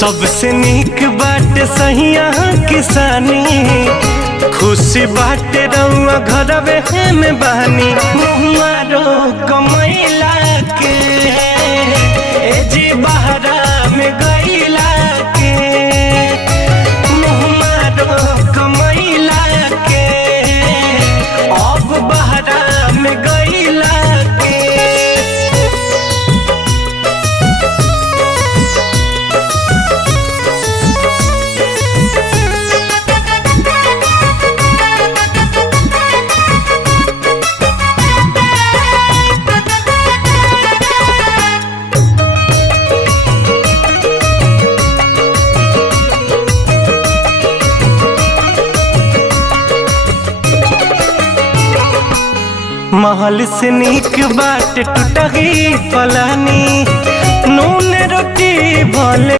सबसे नीक बाटे सहिया किसानी, खुशी बाटे रउआ घरवे में बानी। मुहारो कमैला के ए जी बहरा में गईला के, मुहारो कमैला के अब बहरा में गईला के। महल से नीक बाट टूटही पलानी, नून रोटी भले